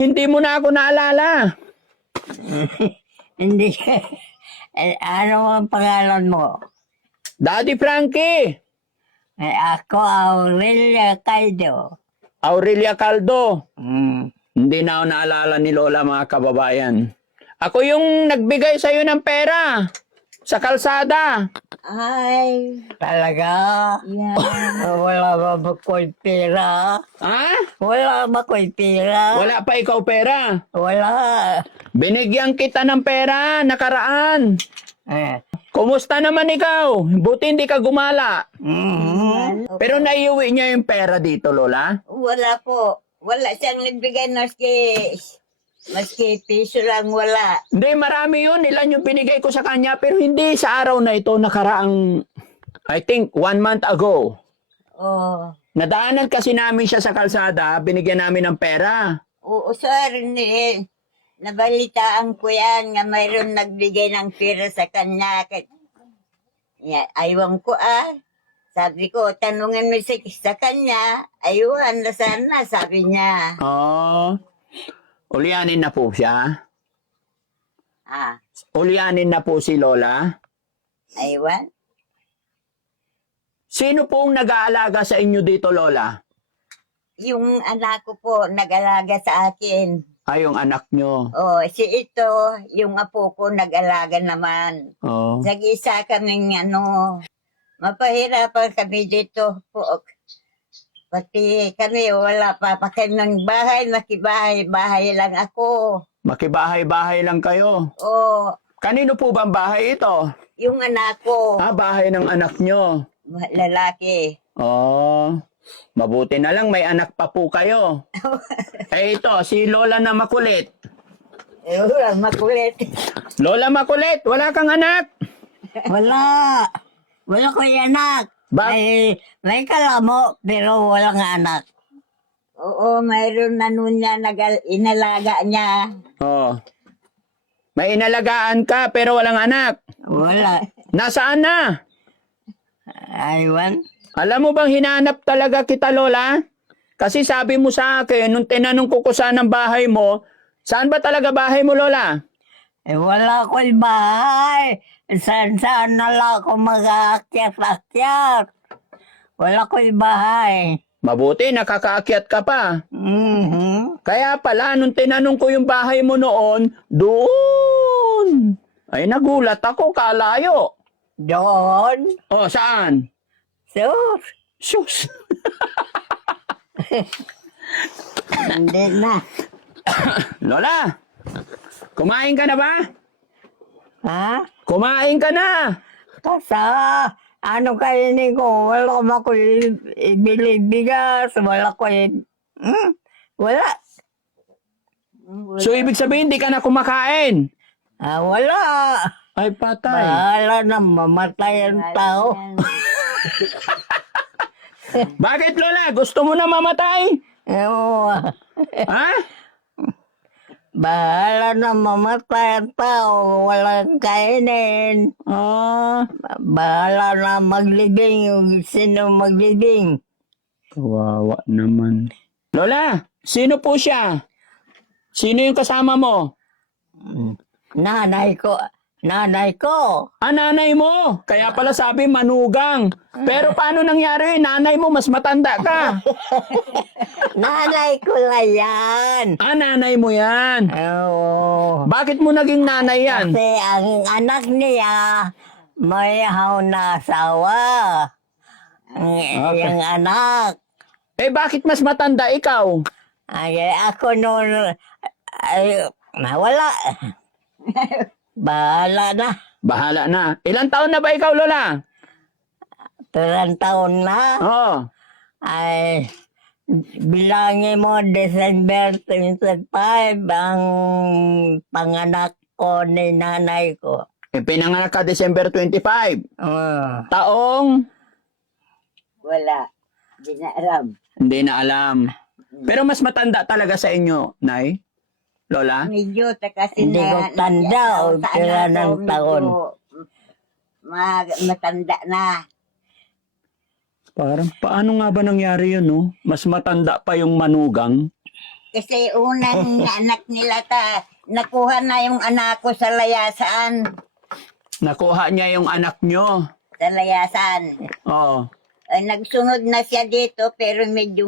Hindi mo na ako naalala. Hindi. Ano ang pangalan mo? Daddy Frankie. Ako, Aurelia Caldo. Aurelia Caldo. Mm. Hindi na ako naalala ni Lola, mga kababayan. Ako yung nagbigay sa'yo ng pera sa kalsada. Ay, talaga? Yeah. Wala ba ko'y pera? Ha? Wala ba ko'y pera? Wala pa ikaw pera. Wala. Binigyan kita ng pera nakaraan. Eh. Kumusta naman ikaw? Buti hindi ka gumala. Mm-hmm. Pero naiuwi niya yung pera dito, Lola? Wala po. Wala siyang nagbigay maski piso lang wala. Hindi, marami yun. Ilan yung binigay ko sa kanya. Pero hindi sa araw na ito, nakaraang, I think, 1 month ago. Oh. Nadaanan kasi namin siya sa kalsada, binigyan namin ng pera. Oo, sir. Nabalitaan ko yan nga mayroon nagbigay ng pera sa kanya. Yeah, aywan ko Sabi ko, tanungin mo sa kanya, aywan na sana, sabi niya. Oh, ulianin na po siya. Ulianin na po si Lola. Aywan? Sino pong nag-aalaga sa inyo dito, Lola? Yung anak ko po, nag-alaga sa akin. Yung anak nyo. Oh, ito, yung apo ko, nag-alaga naman. Oh. Nag-isa kaming mapahirapan kami dito po. Pati kami, wala pa kami ng bahay, makibahay-bahay lang ako. Makibahay-bahay lang kayo. Oh, Kanino po bang bahay ito? yung anak ko, Bahay ng anak nyo. lalaki. Oh, mabuti na lang may anak pa po kayo. Ito, si Lola na makulit. Makulit. Lola makulit, wala kang anak. Wala. Wala ko yung anak. May kalamo, pero walang anak. Oo, mayroon na nun niya, inalaga niya. Oh. May inalagaan ka pero walang anak. Wala. Nasaan na? Aywan. Alam mo bang hinanap talaga kita, Lola? Kasi sabi mo sa akin, nung tinanong ko saan ang bahay mo, saan ba talaga bahay mo, Lola? Wala ko bahay. Saan na lang ako mag-aakyat-akyat. Wala ko bahay. Mabuti, nakakaakyat ka pa. Mm-hmm. Kaya pala, nung tinanong ko yung bahay mo noon, doon. Ay, nagulat ako, kalayo. Doon? Oh, saan? Sus. Sus. Hindi na. Lola, kumain ka na ba? Ha? Kumain ka na. Ano kainin ko? Wala ko ibili bigas. Wala ko wala. So, ibig sabihin, hindi ka na kumakain? Wala. Ay, patay. Bahala na mamatay ang tao. Bakit, Lola? Gusto mo na mamatay? Oo. Ha? Bahala na mamatay ang tao. Walang kainin. Bahala na maglibing yung sino maglibing. Kawawa naman. Lola, sino po siya? Sino yung kasama mo? Nanay ko. Nanay ko. Nanay mo. Kaya pala sabi manugang. Pero paano nangyari? Nanay mo mas matanda ka. Nanay ko na yan. Nanay mo yan. Oo. Bakit mo naging nanay yan? Kasi ang anak niya may na asawa. Yung anak. Bakit mas matanda ikaw? Ay, ako noon, wala. Bahala na. Bahala na. Ilang taon na ba ikaw, Lola? 3 taon na. Oo. Ay, bilangin mo December 25 ang panganak ko ni nanay ko. Pinanganak ka December 25. Taong? Wala. Hindi na alam. Hindi na alam. Pero mas matanda talaga sa inyo, Nay? Lola? Medyo kasi hindi ko tanda o tira ng taon. Matanda na. Parang paano nga ba nangyari yun, no? Mas matanda pa yung manugang. Kasi unang anak nila nakuha na yung anak ko sa layasan. Nakuha niya yung anak nyo. Sa layasan. Oo. Nagsunod na siya dito pero medyo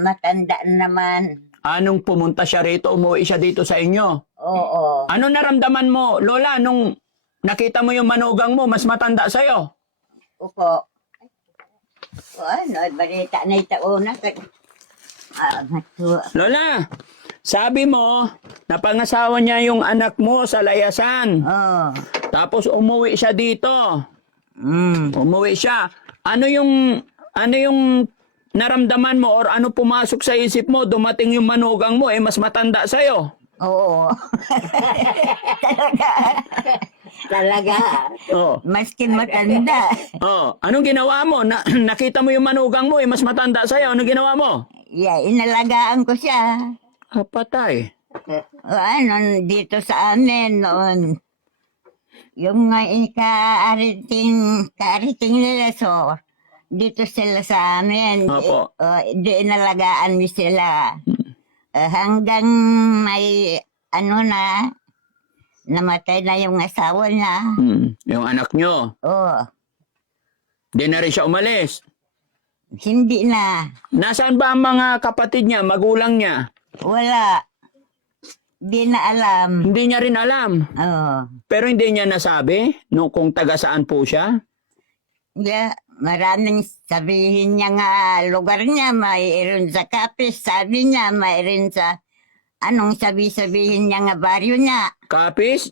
matanda naman. Anong pumunta siya rito, umuwi siya dito sa inyo? Oo. Ano naramdaman mo, Lola, nung nakita mo yung manugang mo, mas matanda sa'yo? Opo. O ano, balita na itauna. Lola, sabi mo, napangasawa niya yung anak mo sa layasan. Oo. Tapos umuwi siya dito. Mm. Umuwi siya. Ano yung naramdaman mo or ano pumasok sa isip mo, dumating yung manugang mo, mas matanda sa'yo? Oo. Talaga. Oh. Maski matanda. Oh, anong ginawa mo? Nakita mo yung manugang mo, mas matanda sa'yo. Anong ginawa mo? Yeah, inalagaan ko siya. Patay. O ano, dito sa amin noon. Yung kaariting nila so, dito sila sa amin. Opo. Di inalagaan mi sila. Hanggang may namatay na yung asawa niya. Yung anak nyo. Oh, Di na rin siya umalis. hindi na. Nasaan ba ang mga kapatid niya, magulang niya? Wala. Di na alam. Hindi niya rin alam. Oh. Pero hindi niya nasabi kung taga saan po siya. Yeah, maraming sabihin niya nga lugar niya, mayroon sa Kapis, sabi niya, mayroon sa sabihin niya nga baryo niya. Kapis?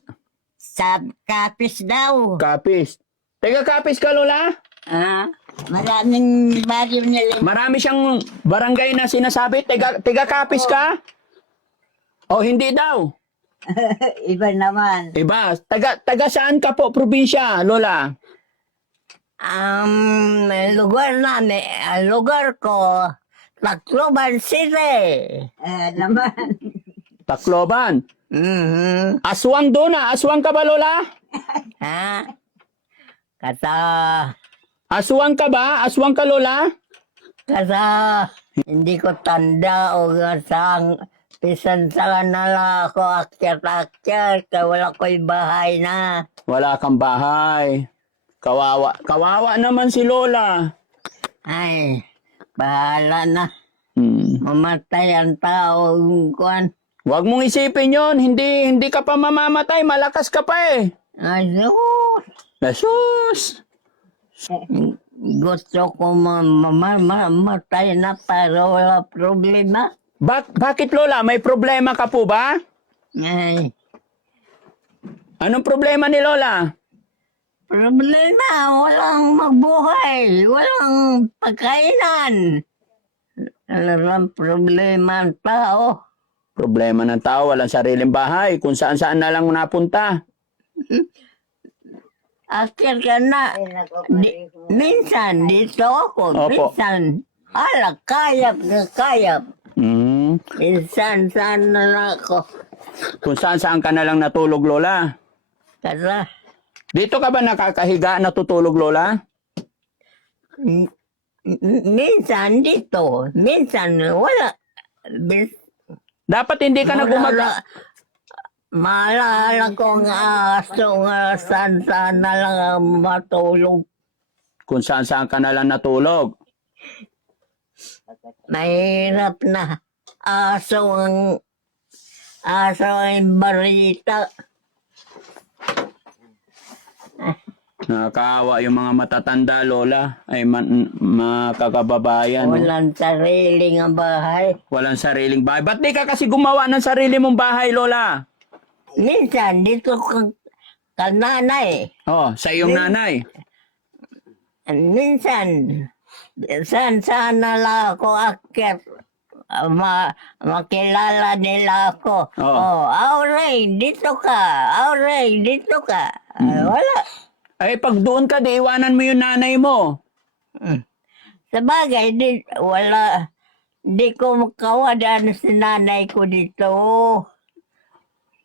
Sa Kapis daw. Kapis. Taga Kapis ka, Lola? Maraming baryo nila. Marami siyang barangay na sinasabi. Taga Kapis ka? O hindi daw? Iba naman. Iba. Taga saan ka po, probinsya, Lola? Lugar ko, Tacloban City. Naman. Tacloban. Mm-hmm. Aswang doon na. Aswang ka ba, Lola? Kata Aswang ka ba? Aswang ka, Lola? hindi ko tanda o kasang pisan sa nala ako akyat-akyat, wala ko'y bahay na. Wala kang bahay. Kawawa. Kawawa naman si Lola. Ay, bahala na. Hmm. Mamatay ang tao. Kuan. Huwag mong isipin yon. Hindi ka pa mamamatay. Malakas ka pa eh. Ay, Jesus! gusto ko mamatay na para wala problema. Bakit, Lola? May problema ka po ba? Ay, Anong problema ni Lola? problema, walang magbuhay, walang pagkainan. Alam problema ang tao. Problema ng tao, walang sariling bahay. Kung saan-saan na lang napunta. Akyat ka na. Minsan dito ako, Opo. minsan kayap na kayap. Hmm. Minsan saan na lang ako. Kung saan-saan ka na lang natulog, Lola. Kasi Dito ka ba nakakahiga, natutulog, Lola? minsan dito, minsan wala. Dapat hindi ka na Maalala ko nga aso nga saan na lang ang matulog. Kung saan-saan ka na lang natulog. Mahirap na aso ang barita. Nakakaawa yung mga matatanda, Lola. Ay, mga kakababayan. No? Walang sarili nga bahay. Walang sariling bahay. Ba't di ka kasi gumawa ng sarili mong bahay, Lola? Minsan dito ka nanay. Oh, sa iyong nanay. Minsan saan na lang ako akyat. Makilala nila ako. Oo. Auray, dito ka. Auray, dito ka. Wala. Ay, pag doon ka, di iwanan mo yung nanay mo. Sa bagay, wala. Di ko makawadan si nanay ko dito.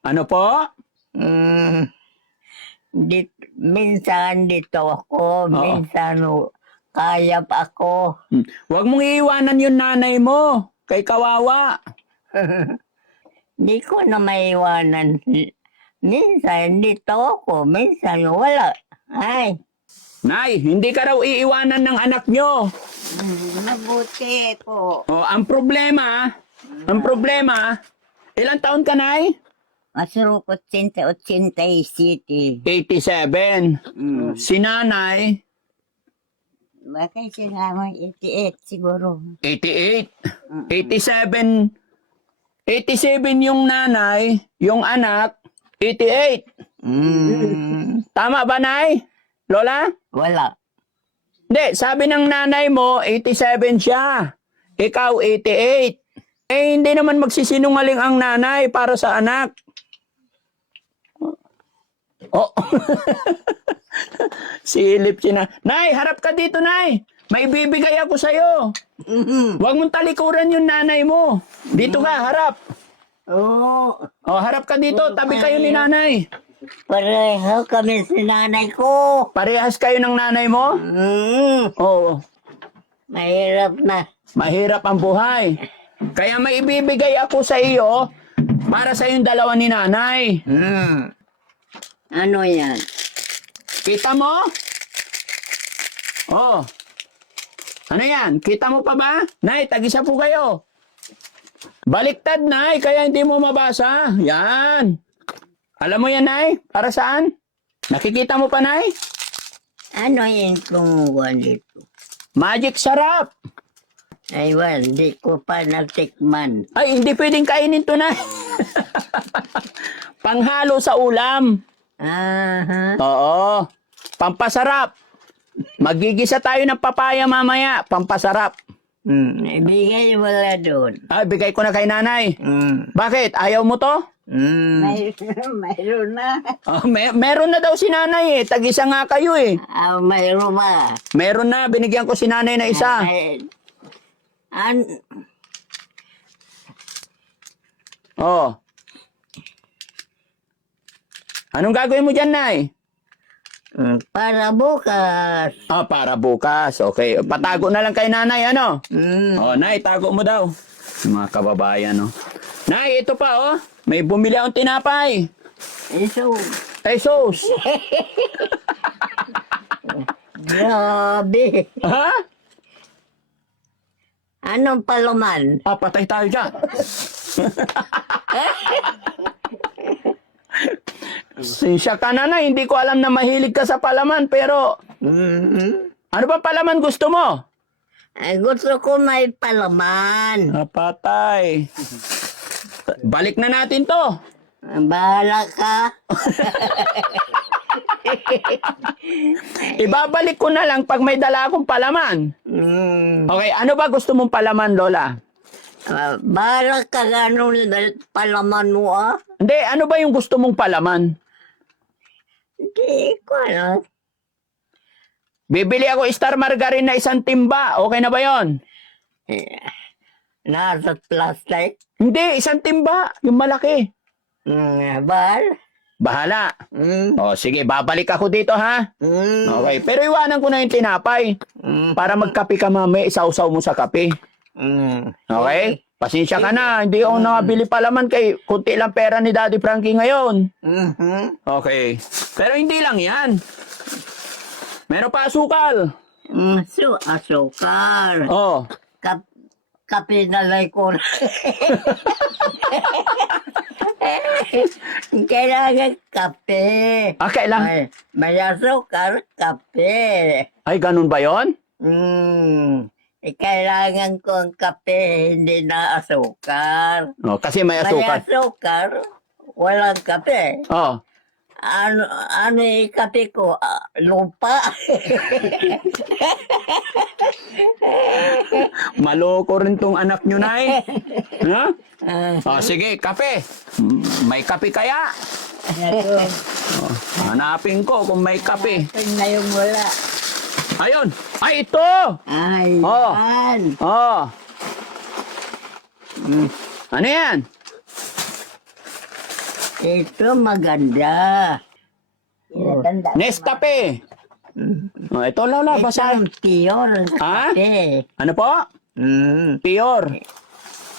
Ano po? Minsan dito ako, minsan kayap ako. Huwag mong iiwanan yung nanay mo. Kay kawawa. Di ko na maiwanan. Minsan dito ako, minsan wala. Ay, Nay, hindi ka raw iiwanan ng anak nyo. mabuti po. O, ang problema, ilang taon ka, Nay? Masurukot 80 City. 87. Si Nanay, Bakit sinama 88 siguro. 88. 87. 87 yung nanay, yung anak, 88. Tama ba, Nay? Lola? Wala. Hindi, sabi ng nanay mo, 87 siya. Ikaw, 88. Eh, hindi naman magsisinungaling ang nanay para sa anak. Oh. Silip siya na. Nay, harap ka dito, Nay. May bibigay ako sa'yo. Huwag mong talikuran yung nanay mo. Dito ka, harap. Oo. Oh, harap ka dito. Tabi kayo ni nanay. Pareho kami si nanay ko. Parehas kayo ng nanay mo? Oo. Mahirap na. Mahirap ang buhay. Kaya may ibibigay ako sa iyo para sa yung dalawa ni nanay. Ano yan? Kita mo? Oh. Ano yan? Kita mo pa ba? Nay, tag-isa po kayo. Baliktad, Nay, kaya hindi mo mabasa. Yan. Alam mo yan, Nay? Para saan? Nakikita mo pa, Nay? Ano yung kumuha dito? Magic sarap. Ay, well, di ko pa natikman. Ay, hindi pwedeng kainin to, Nay. Panghalo sa ulam. Aha. Oo. Pampasarap. Magigisa tayo ng papaya mamaya. Pampasarap. Ibigay mo na doon. Ay, bigay ko na kay nanay. Bakit? Ayaw mo to? Mayroon na. Oh, meron na daw si nanay eh. Tag-isa nga kayo eh. Mayroon ba? Meron na. Binigyan ko si nanay na isa. Oh. Anong gagawin mo dyan, Nay? Para bukas. Ah, para bukas. Okay. Patago na lang kay nanay, ano? Oh, Nay, tago mo daw. Mga kababayan, no? Nay, ito pa, oh. May bumili akong tinapay. Iso. Pesos. Grabe. Ha? Anong palaman? Ah, patay tayo dyan. Sinsya ka na, Nay. Hindi ko alam na mahilig ka sa palaman, pero ano ba palaman gusto mo? Ay, gusto ko may palaman. Ah, patay. Balik na natin to. Bahala ka. Ibabalik ko na lang pag may dala akong palaman. Okay, ano ba gusto mong palaman, Lola? Bahala ka gano'n palaman mo, ah. Hindi, ano ba yung gusto mong palaman? Hindi ko alam. Bibili ako star margarine na isang timba. Okay na ba yon? Nasa plastic. Hindi, isang timba. Yung malaki. Bahal. Bahala. O, sige, babalik ako dito, ha? Okay, pero iwanan ko na yung tinapay. Para magkape ka mamaya, isausaw mo sa kape. Okay? Pasensya ka na, hindi ako nakabili palaman kay kunti lang pera ni Daddy Frankie ngayon. Okay. Pero hindi lang yan. Meron pa asukal. Asukal. Oh. Kape na lang ko. Kailangan kape. Ah, kailan? May asukal, kape. Ay, ganun ba yon? Kailangan ko ang kape, hindi na asukal. Oh, kasi may May asukal. asukal, walang kape. Oh. Ano yung kape ko? Lupa. Maloko rin tong anak nyo, Nay. Ha? Oh, sige, kape. May kape kaya? Oh, hanapin ko kung may kape. Na yung wala. Ayun. Ay, ito. Ay, Oh. yan. Oh. Ano yan? Ito maganda. Nescafe. Oh, ito, Lola. Basa. Ito pure Ha? kape. Ano po? Pure.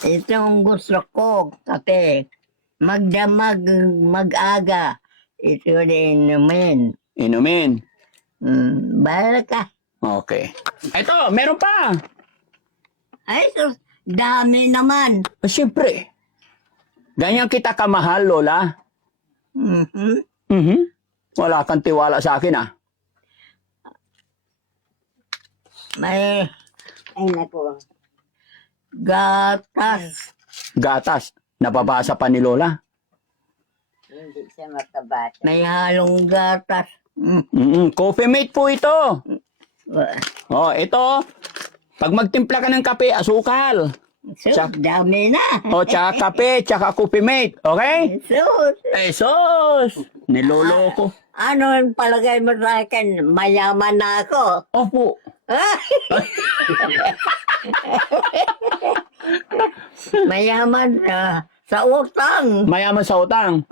Itong gusto ko, kape. Mag-aga. Ito rin naman. Inumin. Bahala ka. Okay. Ito, meron pa. Ay, sus, dami naman. Siyempre. Ganyan kita kamahal, Lola. Mhm. Wala kang tiwala sa akin, ah. May... Ay, naku. Gatas. Gatas. Nababasa pa ni Lola. Hindi siya makabata. May halong gatas. Coffee mate po ito. Oh, ito. Pag magtimpla ka ng kape, asukal. Sus, dami na. O, tsaka kape, tsaka coffee mate. Okay? Sus. Sos! Niloloko. Ano ang palagay mo sa akin? Mayaman na ako. Opo. Mayaman na sa utang. Mayaman sa utang.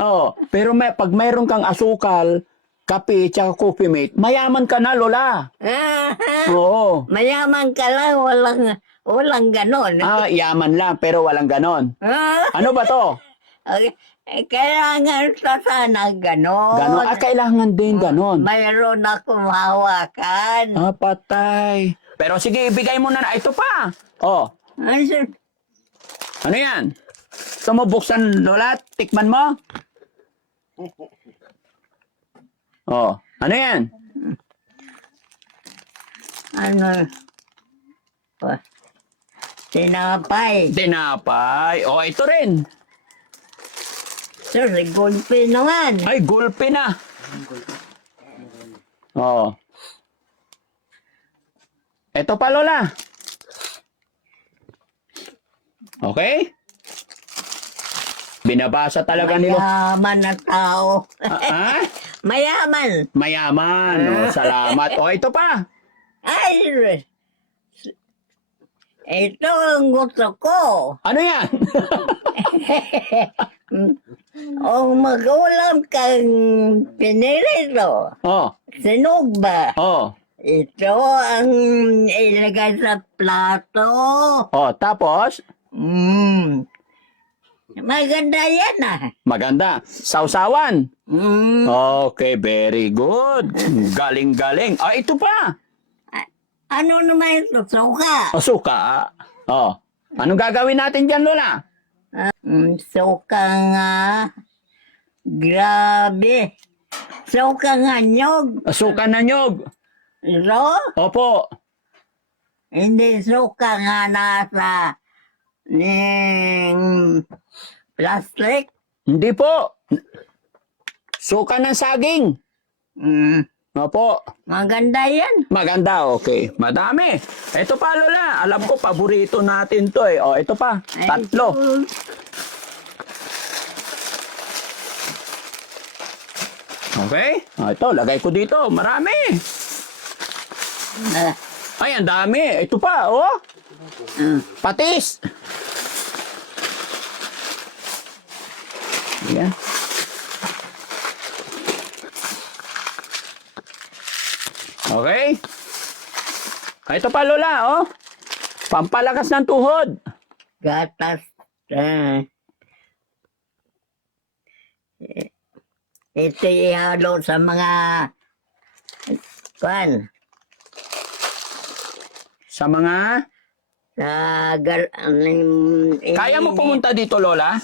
Oo. Pero pag mayroon kang asukal, kape, tsaka coffee mate, mayaman ka na, Lola. Oo. Mayaman ka lang, walang ganon. Yaman lang, pero walang ganon. Ano ba to? Okay. Kailangan sa sana ganon. Ganon? Kailangan din ganon. Mayroon akong hawakan. Patay. Pero sige, ibigay mo na. Ito pa. Oh. Ano yan? Ito mo buksan, Lola? Tikman mo? Oh. Ano yan? Ano? Tinapay. Tinapay. Oh, ito rin. Sir, gulpi naman. Ay, gulpi na. Oh. Ito pa, Lola. Okay? Binabasa talaga nila. Mayaman na tao. Mayaman. Mayaman. Oh, salamat. Oh, ito pa. Ay, ito ang gusto ko. Ano yan? O mag-ulam kang pinirito. Oh. Sinog ba? Oh. Ito ang ilagay sa plato. Oh, tapos? Maganda yan ah. Maganda. Sausawan. Mm. Okay, very good. Galing-galing. Ito pa. Ano naman ito? Suka. Suka. Oh. Anong gagawin natin dyan, Lola? Suka nga. Grabe. Suka nga nyog. Suka na nyog. Ito? Opo. Hindi suka nga nasa plastic. Hindi po. Suka ng saging. Opo. Maganda yan. Maganda, okay. Madami. Ito pa, Lola. Alam ko, paborito natin to eh. Oh, ito pa. Tatlo. Okay. Ito, lagay ko dito. Marami. Ay, ang dami. Ito pa, oh. Patis. Yan. Okay. Ito pa, Lola, oh. Pampalakas ng tuhod. Gatas. Ito ihalo sa mga kwan. Sa mga... Kaya mo pumunta dito, Lola?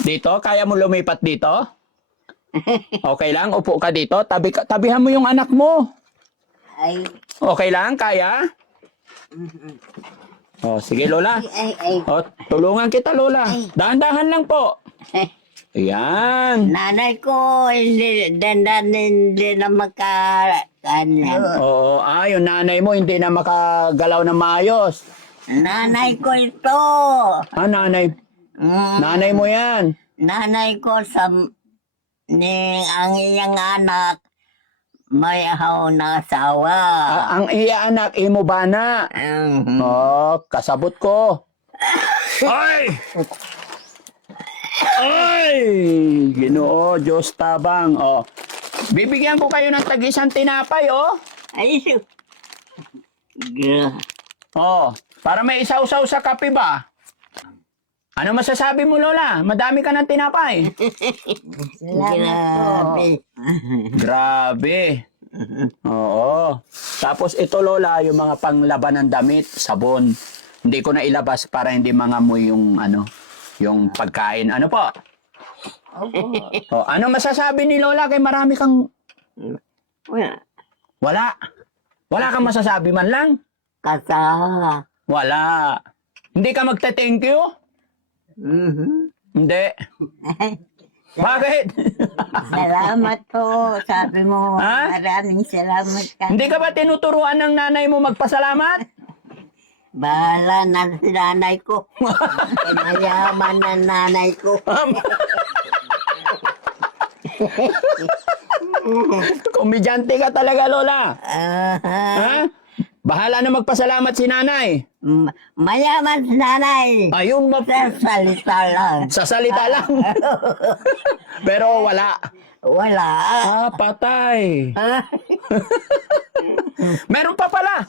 Dito? Kaya mo lumipat dito? Okay lang? Upo ka dito? Tabihan mo yung anak mo. Ay. Okay lang? Kaya? Oh, sige, Lola. Oh, tulungan kita, Lola. Dahan-dahan lang po. Ayan. Nanay ko, hindi na makakanya. Oo, yung nanay mo hindi na makagalaw na maayos. Nanay ko ito. Nanay. Nanay mo yan. Nanay ko ang iyang anak may ahaw na asawa. Ang iya anak, imo ba na? Oh, kasabot ko. Ay! Ay! Ginoo, Diyos tabang. Oh. Bibigyan ko kayo ng tag-isang tinapay, oh. Ay, Oh, para may isaw-saw sa kape ba? Ano masasabi mo, Lola? Madami ka ng tinapay. Salamat po. Grabe. Oo. Tapos ito, Lola, yung mga panglaban ng damit, sabon. Hindi ko na ilabas para hindi mangamoy yung yung pagkain. Ano po? O, ano masasabi ni Lola kay marami kang... Wala. Wala. Wala kang masasabi man lang? Kasa. Wala. Hindi ka magte-thank you? Hindi. Bakit? Salamat po. Sabi mo, Ha? maraming salamat ka. Hindi ka ba tinuturuan ng nanay mo magpasalamat? Bahala na si nanay ko. Mayaman na nanay ko. Komedyante ka talaga, Lola. Ha? Bahala na magpasalamat si nanay. Mayaman si nanay. Ayun, Sa salita lang. sa salita lang. Pero wala. Wala. Ah, patay. Meron pa pala.